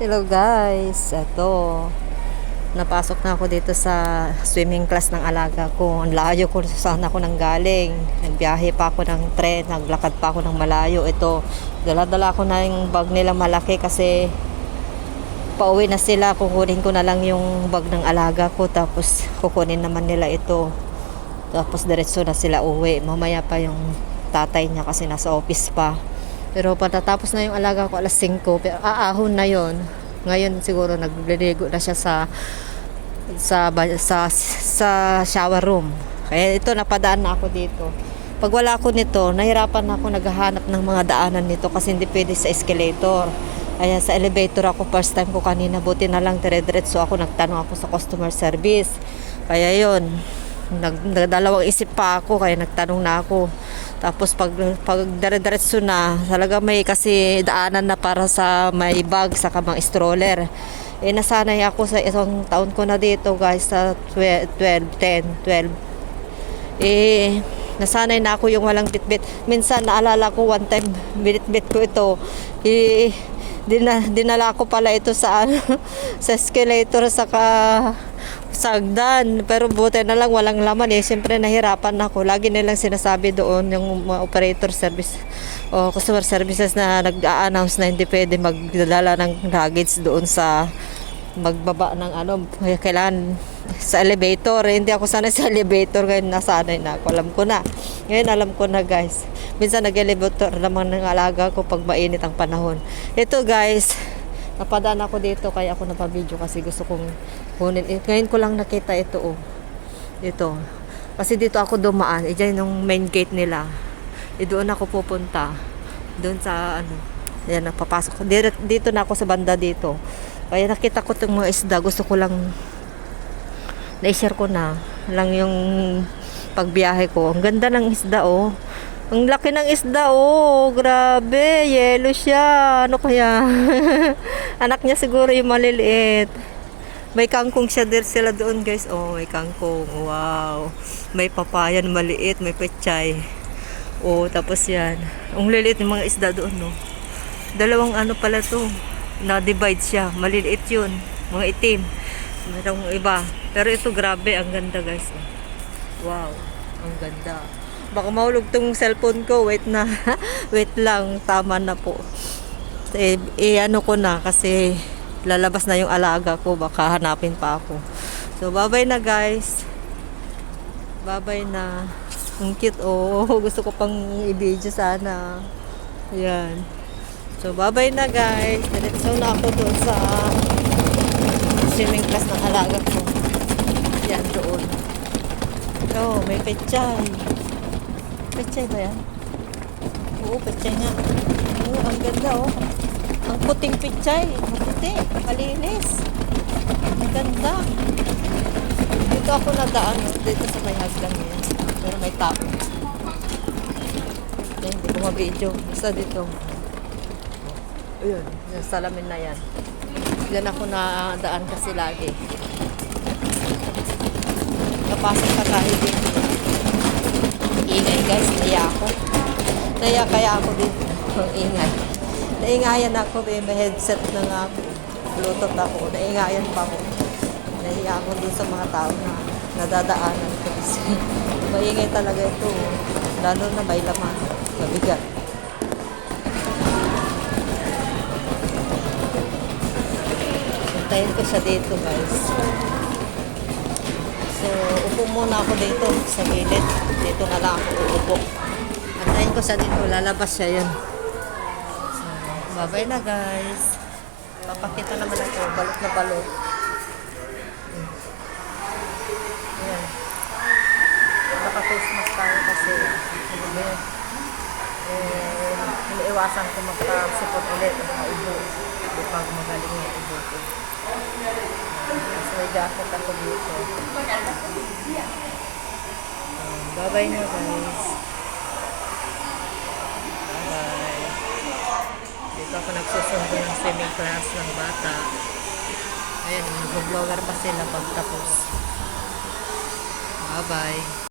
Hello guys, eto napasok na ako dito sa swimming class ng alaga ko. Ang layo ko saan ako nang galing. Nagbiyahe pa ako ng tren, naglakad pa ako ng malayo. Ito, dala-dala ko na yung bag nila malaki kasi pauwi na sila. Kukunin ko na lang yung bag ng alaga ko, tapos kukunin naman nila ito. Tapos diretso na sila uwi. Mamaya pa yung tatay niya kasi nasa office pa. Pero patatapos na yung alaga ko alas 5, pero aahon na yon. Ngayon siguro nagliligo na siya sa shower room. Kaya ito, napadaan na ako dito. Pag wala ako nito, nahirapan ako naghahanap ng mga daanan nito kasi hindi pwede sa escalator. Kaya sa elevator ako, first time ko kanina, buti na lang dire-diretso ako, nagtanong ako sa customer service. Kaya yon, nagdalawang isip pa ako, kaya nagtanong na ako. Tapos pag dire-diretso na, talaga may kasi daanan na para sa may bag sa kamang stroller. Nasanay ako sa isang taon ko na dito guys, sa 12. Nasanay na ako yung walang bitbit. Minsan naalala ko one time, binitbit ko ito. Dinala ko pala ito sa sa escalator saka sagdan, pero buti na lang walang laman siyempre nahirapan ako. Lagi nilang sinasabi doon yung mga operator service o customer services na nag-a-announce na hindi pwede magdala ng luggage doon sa magbaba ng kailangan sa elevator. Hindi ako sanay sa elevator, ngayon nasanay na ako, alam ko na ngayon, alam ko na guys. Minsan nag-elevator naman ng alaga ko pag mainit ang panahon. Ito guys, napadaan ako dito kaya ako napabidyo kasi gusto kong kunin. Ngayon ko lang nakita ito dito. Kasi dito ako dumaan. Diyan yung main gate nila. Doon ako pupunta. Doon sa Ayan, napapasok. Dito na ako sa banda dito. Kaya nakita ko itong mga isda. Gusto ko lang na-share ko na lang yung pagbiyahe ko. Ang ganda ng isda Ang laki ng isda grabe, yellow siya. Ano kaya? Anak niya siguro yung maliliit. May kangkong sila doon guys. May kangkong. Wow. May papayan maliit, may pechay. Tapos yan. Ang liliit ng mga isda doon Dalawang pala to. Na-divide siya. Maliliit yun. Mga itim. Merong iba. Pero ito grabe, ang ganda guys. Wow. Ang ganda. Baka mahulog tong cellphone ko. Wait na. Wait lang. Tama na po. Ko na kasi lalabas na yung alaga ko. Baka hanapin pa ako. So, bye-bye na guys. Bye-bye na. Ang cute Gusto ko pang i-video sana. Ayan. So, bye-bye na guys. Diretso na ako doon sa swimming class ng alaga ko. Yan doon. May pechay. Pechay ba yan? Oo, pechay nga. Ang ganda Ang puting pechay. Maputi. Malinis. Ang ganda. Dito ako nadaan. Dito sa may haslang yan. Pero may tao. Hindi ko mabidyo. Basta dito. Ayun. Yung salamin na yan. Diyan ako nadaan kasi lagi. Napasok ka tayo dito. Ingay guys, naiya ako. Naiya kaya ako dito. Ang ingay. Naingayan ako, may headset na nga ako. Bluetooth ako. Naingayan pa ako. Nahiya ako dun sa mga tao na nadadaanan ko. Kasi maingay talaga ito. Lalo na may laman. Mabigat. Hintayin ko siya dito guys. So, upo muna ako dito sa gilid. Dito na lang ako uupo. Antayin ko siya dito. Lalabas siya yun. So, bye-bye na guys. Papakita naman ako. Balot na balot. Ayan. Naka-face mask tayo kasi iniiwasan ko magpa-sipot ulit. Nakaubo. Pag magaling yung ubo ko. Kasi may jacket ako dito. Bye-bye na guys. Bye-bye. Dito ako nagsusundo ng swimming class ng bata. Ayan, mag-vlogger pa sila pagtapos. Bye-bye.